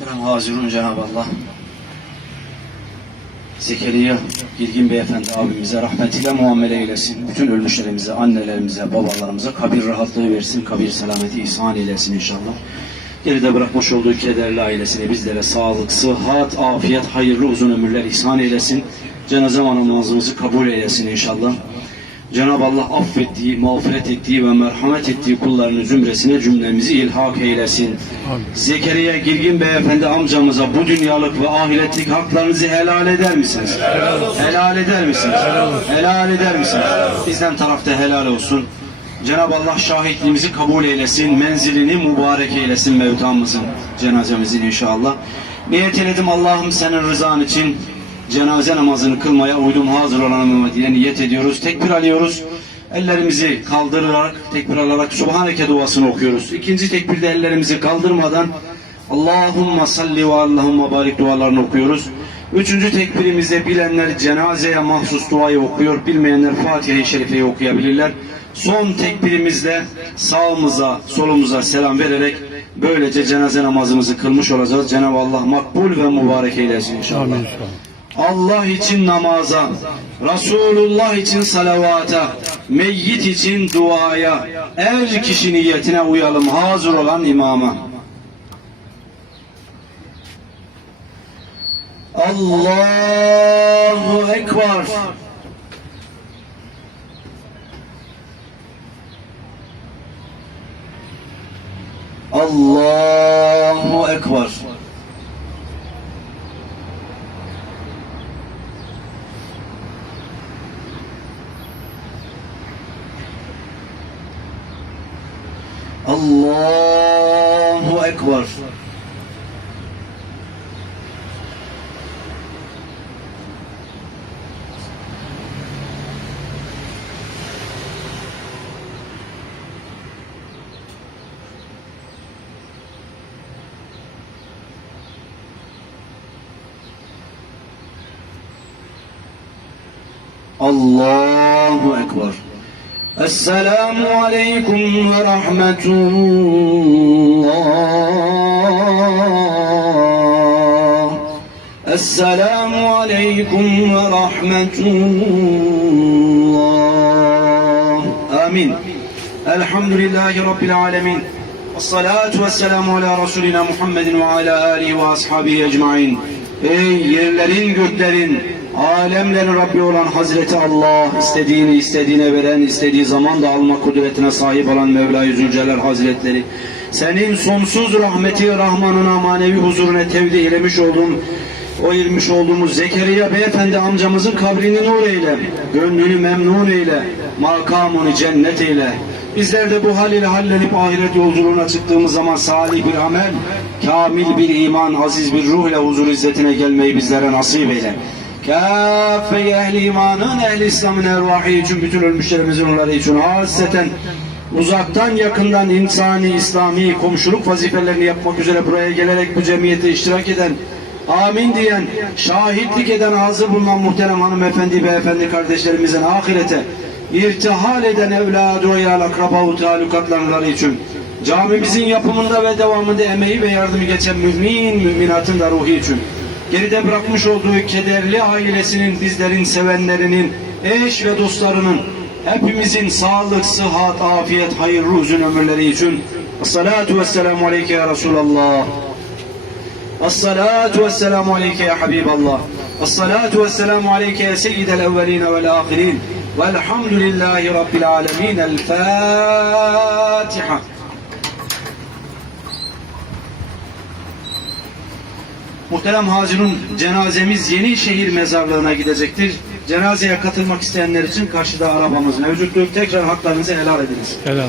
Muhterem Hazirun Cenab-ı Allah Zekeriya Bilgin Beyefendi abimize rahmetiyle muamele eylesin. Bütün ölmüşlerimize, annelerimize, babalarımıza kabir rahatlığı versin, kabir selameti ihsan eylesin inşallah. Geride bırakmış olduğu kederli ailesine bizlere sağlık, sıhhat, afiyet, hayırlı uzun ömürler ihsan eylesin. Cenaze namazımızı kabul eylesin inşallah. Cenab-ı Allah affettiği, mağfiret ettiği ve merhamet ettiği kullarının zümresine cümlemizi ilhak eylesin. Zekeriya Girgin Beyefendi amcamıza bu dünyalık ve ahiretlik haklarınızı helal eder misiniz? Helal, eder misiniz? Helal, eder misiniz? Bizden tarafta helal olsun. Cenab-ı Allah şahitliğimizi kabul eylesin, menzilini mübarek eylesin mevtamızın, cenazemizin inşallah. Niyet eyledim Allah'ım senin rızan için cenaze namazını kılmaya uydum hazır olan diye niyet ediyoruz. Tekbir alıyoruz. Ellerimizi kaldırarak, tekbir alarak Subhaneke duasını okuyoruz. İkinci tekbirde ellerimizi kaldırmadan Allahumma salli ve Allahumma barik dualarını okuyoruz. Üçüncü tekbirimizde bilenler cenazeye mahsus duayı okuyor, bilmeyenler Fatiha-i Şerife'yi okuyabilirler. Son tekbirimizde sağımıza, solumuza selam vererek böylece cenaze namazımızı kılmış olacağız. Cenab-ı Allah makbul ve mübarek eylesin inşallah. Amin. Allah için namaza, Resulullah için salavata, meyyit için duaya, er kişi niyetine uyalım hazır olan imama. Allahu Ekber. Allahu Ekber. Allahu Ekber. Allahu Ekber. Esselamu Aleyküm ve Rahmetullah. Esselamu Aleyküm ve Rahmetullah. Amin. Elhamdülillahi Rabbil Alemin. Esselatu vesselamu ala Resulina Muhammedin ve ala alihi ve ashabihi ecmain. Ey yerlerin göklerin, alemlerin Rabbi olan Hazreti Allah, istediğini istediğine veren, istediği zaman da alma kudretine sahip olan Mevla-i Hazretleri, senin sonsuz rahmeti Rahman'ına manevi huzuruna tevdi eylemiş olduğun o ilmiş olduğumuz Zekeriya beyefendi amcamızın kabrini nur eyle, gönlünü memnun eyle, makamını cennet eyle. Bizler de bu hal ile hallenip ahiret yolculuğuna çıktığımız zaman salih bir amel, kamil bir iman, aziz bir ruh ile huzur izzetine gelmeyi bizlere nasip eyle. Kâfe ehli imanın, ehli İslam'ın ervahı için, bütün ölmüşlerimizin onları için hasreten uzaktan yakından insani, İslami komşuluk vazifelerini yapmak üzere buraya gelerek bu cemiyete iştirak eden amin diyen, şahitlik eden hazır bulunan muhterem hanımefendi, beyefendi kardeşlerimizin ahirete irtihal eden evladı ve yal akraba talukatları için camimizin yapımında ve devamında emeği ve yardımı geçen mümin müminatın da ruhu için geride bırakmış olduğu kederli ailesinin, bizlerin sevenlerinin, eş ve dostlarının, hepimizin sağlık, sıhhat, afiyet, hayırlı uzun ömürleri için Esselatu vesselamu aleyke ya Resulallah. Esselatu vesselamu aleyke ya Habiballah. Esselatu vesselamu aleyke ya seyyidel evveline vel ahirin. Velhamdülillahi Rabbil alemin. El Fatiha. Muhterem Hazirun cenazemiz Yenişehir mezarlığına gidecektir. Cenazeye katılmak isteyenler için karşıda arabamız mevcuttur. Tekrar haklarınızı helal ediniz. Helal.